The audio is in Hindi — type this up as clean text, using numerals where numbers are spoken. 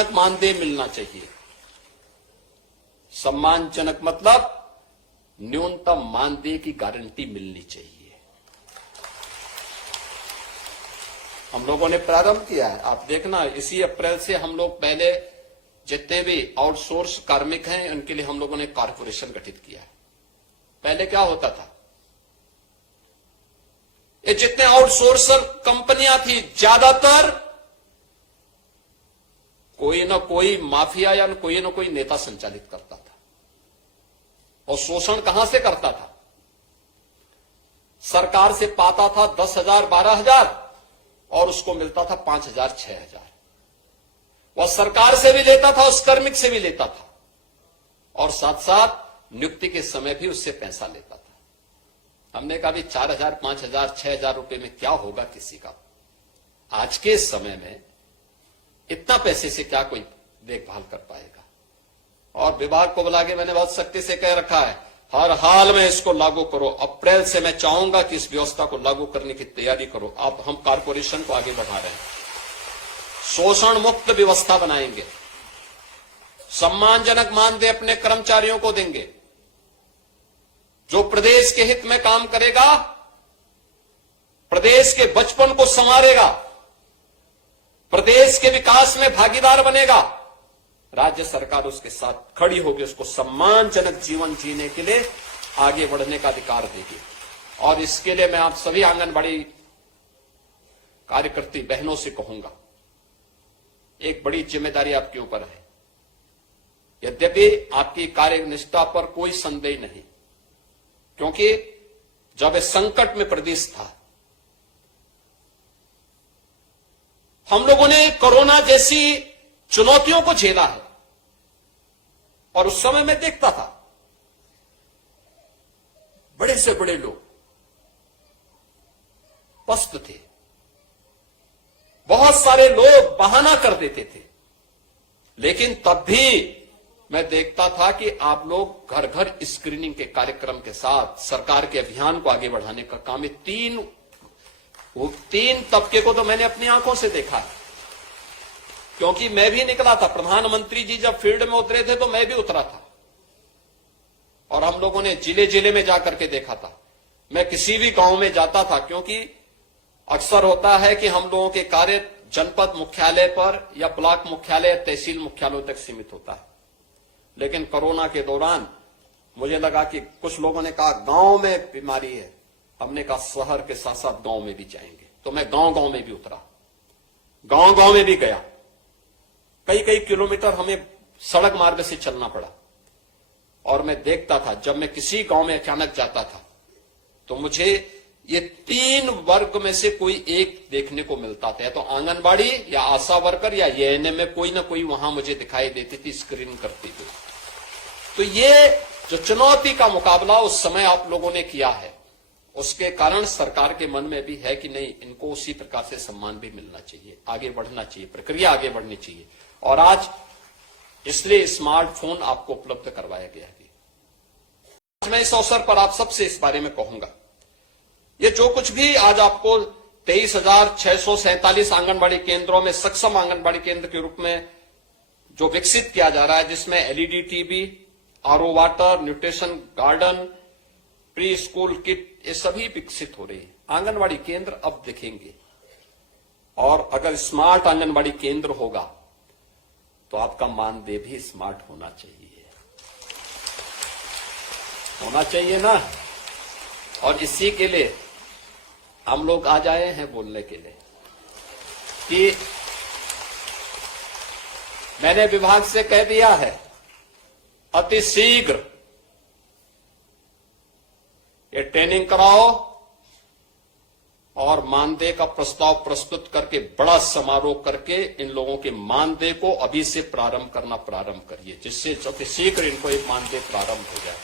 सम्मानजनक मानदेय मिलना चाहिए। सम्मानजनक मतलब न्यूनतम मानदेय की गारंटी मिलनी चाहिए। हम लोगों ने प्रारंभ किया है, आप देखना इसी अप्रैल से हम लोग पहले जितने भी आउटसोर्स कार्मिक हैं उनके लिए हम लोगों ने कॉर्पोरेशन गठित किया है। पहले क्या होता था, ये जितने आउटसोर्सर कंपनियां थी ज्यादातर कोई ना कोई माफिया या कोई ना कोई नेता संचालित करता था। और शोषण कहां से करता था? सरकार से पाता था 10,000 12,000 और उसको मिलता था 5,000 6,000। वह सरकार से भी लेता था, उस कार्मिक से भी लेता था, और साथ साथ नियुक्ति के समय भी उससे पैसा लेता था। हमने कहा भी 4,000 5,000 6,000 रुपए में क्या होगा किसी का? आज के समय में इतना पैसे से क्या कोई देखभाल कर पाएगा? और विभाग को बुला के मैंने बहुत सख्ती से कह रखा है, हर हाल में इसको लागू करो। अप्रैल से मैं चाहूंगा कि इस व्यवस्था को लागू करने की तैयारी करो। अब हम कॉर्पोरेशन को आगे बढ़ा रहे हैं, शोषण मुक्त व्यवस्था बनाएंगे, सम्मानजनक मानदेय अपने कर्मचारियों को देंगे। जो प्रदेश के हित में काम करेगा, प्रदेश के बचपन को संवारेगा, प्रदेश के विकास में भागीदार बनेगा, राज्य सरकार उसके साथ खड़ी होगी, उसको सम्मानजनक जीवन जीने के लिए आगे बढ़ने का अधिकार देगी। और इसके लिए मैं आप सभी आंगनबाड़ी कार्यकर्ती बहनों से कहूंगा, एक बड़ी जिम्मेदारी आपके ऊपर है। यद्यपि आपकी कार्यनिष्ठा पर कोई संदेह नहीं, क्योंकि जब इस संकट में प्रदेश था, हम लोगों ने कोरोना जैसी चुनौतियों को झेला है। और उस समय मैं देखता था बड़े से बड़े लोग पस्त थे, बहुत सारे लोग बहाना कर देते थे, लेकिन तब भी मैं देखता था कि आप लोग घर घर स्क्रीनिंग के कार्यक्रम के साथ सरकार के अभियान को आगे बढ़ाने का काम है। तीन तबके को तो मैंने अपनी आंखों से देखा है, क्योंकि मैं भी निकला था। प्रधानमंत्री जी जब फील्ड में उतरे थे तो मैं भी उतरा था, और हम लोगों ने जिले जिले में जाकर के देखा था। मैं किसी भी गांव में जाता था, क्योंकि अक्सर होता है कि हम लोगों के कार्य जनपद मुख्यालय पर या ब्लॉक मुख्यालय तहसील मुख्यालयों तक सीमित होता है। लेकिन कोरोना के दौरान मुझे लगा कि कुछ लोगों ने कहा गांव में बीमारी है, हमने कहा शहर के साथ साथ गांव में भी जाएंगे। तो मैं गांव गांव में भी उतरा, गांव गांव में भी गया। कई कई किलोमीटर हमें सड़क मार्ग से चलना पड़ा, और मैं देखता था, जब मैं किसी गांव में अचानक जाता था तो मुझे ये 3 वर्ग में से कोई एक देखने को मिलता था, या तो आंगनबाड़ी या आशा वर्कर या एएनएम में कोई ना कोई वहां मुझे दिखाई देती थी स्क्रीनिंग करती थी। तो ये जो चुनौती का मुकाबला उस समय आप लोगों ने किया है, उसके कारण सरकार के मन में भी है कि नहीं, इनको उसी प्रकार से सम्मान भी मिलना चाहिए, आगे बढ़ना चाहिए, प्रक्रिया आगे बढ़नी चाहिए। और आज इसलिए स्मार्टफोन आपको उपलब्ध करवाया गया है। आज मैं इस अवसर पर आप सबसे इस बारे में कहूंगा, ये जो कुछ भी आज आपको 23,647 आंगनबाड़ी केंद्रों में सक्षम आंगनबाड़ी केंद्र के रूप में जो विकसित किया जा रहा है, जिसमें LED TV, RO water, nutrition garden, pre school kit, ये सभी विकसित हो रही है। आंगनबाड़ी केंद्र अब दिखेंगे, और अगर स्मार्ट आंगनबाड़ी केंद्र होगा तो आपका मानदेय भी स्मार्ट होना चाहिए ना। और इसी के लिए हम लोग आज आए हैं बोलने के लिए कि मैंने विभाग से कह दिया है, अति शीघ्र ये ट्रेनिंग कराओ और मानदेय का प्रस्ताव प्रस्तुत करके बड़ा समारोह करके इन लोगों के मानदेय को अभी से प्रारंभ करिए, जिससे अति शीघ्र इनको एक मानदेय प्रारंभ हो जाए।